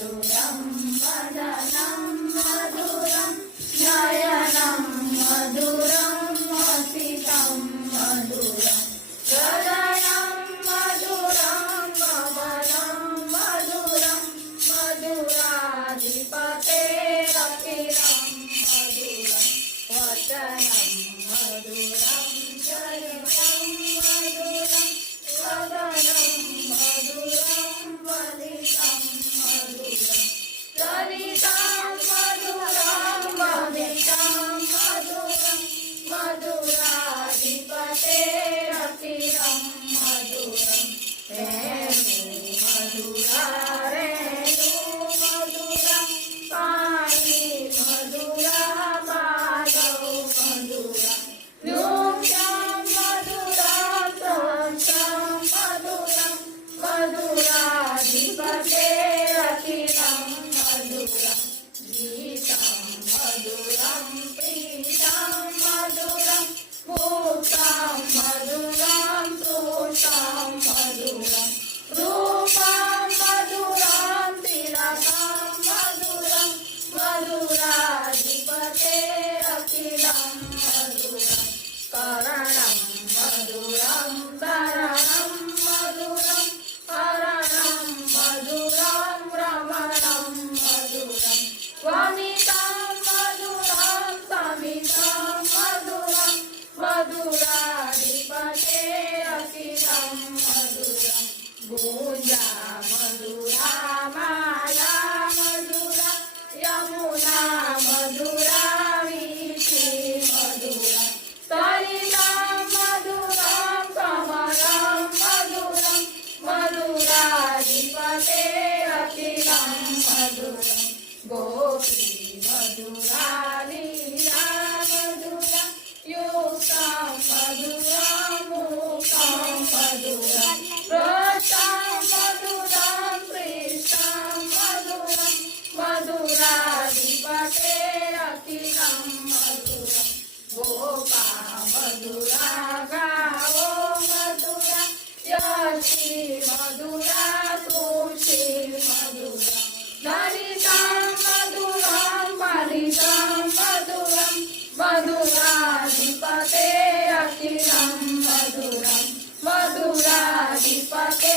मधुरं वदनं मधुरं नयनं मधुरं वसितं मधुरं वदनं मधुरं कमलं मधुरं मधुराधिपतेरखिलं मधुरं वचनं मधुरं चरितं मधुरं वदनं मधुरं वदितं मधुरं चरितं मधुरं वदितं मधुरं मधुराधिपतेरखिलं मधुरं रेणु मधुरा रेणु मधुरं पाणि मधुरा पादौ मधुरं नित्यं मधुरं प्रवचं मधुरं मधुराधिपतेरखिलं मधुरं गीतं मधुरं प्रीतं मधुरं भूतं मधुरं श्रुतं मधुरं रूपं मधुरं तिलकं मधुरं मधुराधिपतेरखिलं मधुरं करणं मधुरं तरणं मधुरं हरणं मधुरं रमणं मधुरं वनितं मधुरं समितं मधुरं मधुराधिपतेरखिलं मधुरं गुञ्जा मधुरा माला मधुरा यमुना मधुरा वीथी मधुरं सरितं मधुरं कमलं मधुरं मधुराधिपतेरखिलं मधुरं गोपी मधुरा लीला मधुरा युक्तं मधुरं मुक्तं मधुरं रसं मधुरं पृष्ठं मधुरं मधुराधिपतेरखिलं मधुरं गोपा मधुरा गावो मधुरा यशी मधुरा तुळशी मधुरं ललितं मधुरं फलितं मधुरं मधुराधिपतेरखिलं मधुरं मधुराधिपते